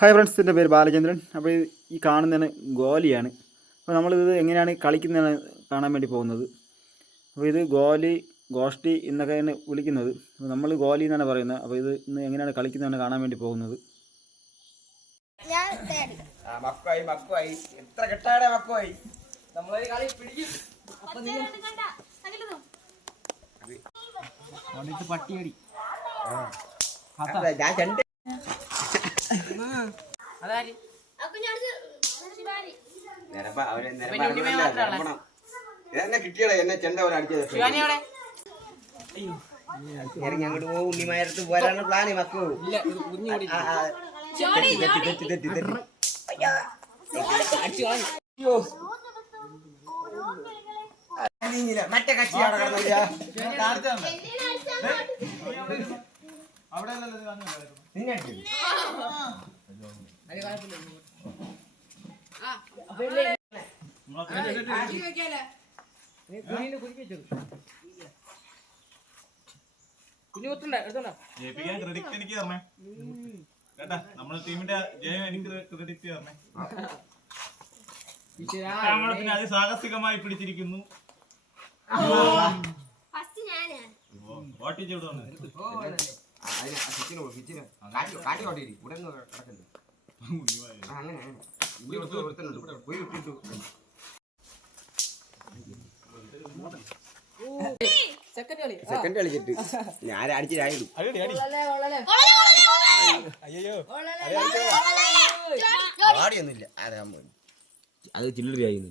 Hi friends, എൻ്റെ പേര് ബാലചന്ദ്രൻ. അപ്പോൾ ഈ കാണുന്നതാണ് ഗോലിയാണ്. അപ്പോൾ നമ്മളിത് എങ്ങനെയാണ് കളിക്കുന്നതാണ് കാണാൻ വേണ്ടി പോകുന്നത്. അപ്പോൾ ഇത് ഗോലി, ഗോഷ്ടി എന്നൊക്കെയാണ് വിളിക്കുന്നത്. അപ്പോൾ നമ്മൾ ഗോലി എന്നാണ് പറയുന്നത്. അപ്പോൾ ഇത് ഇന്ന് എങ്ങനെയാണ് കളിക്കുന്നതാണ് കാണാൻ വേണ്ടി പോകുന്നത്. എത്ര കെട്ടാടെ മക്കുവായി നമ്മളൊരു കളി പിടിക്കും. പട്ടിയടി ഞാൻ രണ്ട് എന്നെ കിട്ടിയട എന്നെ ചെണ്ട പോലെ അടിച്ചത്. അങ്ങോട്ട് പോകും ഉണ്ണിമാരത്ത് പോരാണ് പ്ലാന് മക്കു. മറ്റേ കക്ഷി ക്രെഡിറ്റ് എനിക്ക് തരണേ കേട്ടാ. നമ്മുടെ ടീമിന്റെ ജയം എനിക്ക് ക്രെഡിറ്റ് തരണേ. അതിസാഹസികമായി പിടിച്ചിരിക്കുന്നു. സെക്കൻഡ് കളിച്ചിട്ട് ഞാൻ അടിച്ചിട്ടായിരുന്നു. ആടിയൊന്നുമില്ല, അത് ചില്ലറ ആയിരുന്നു.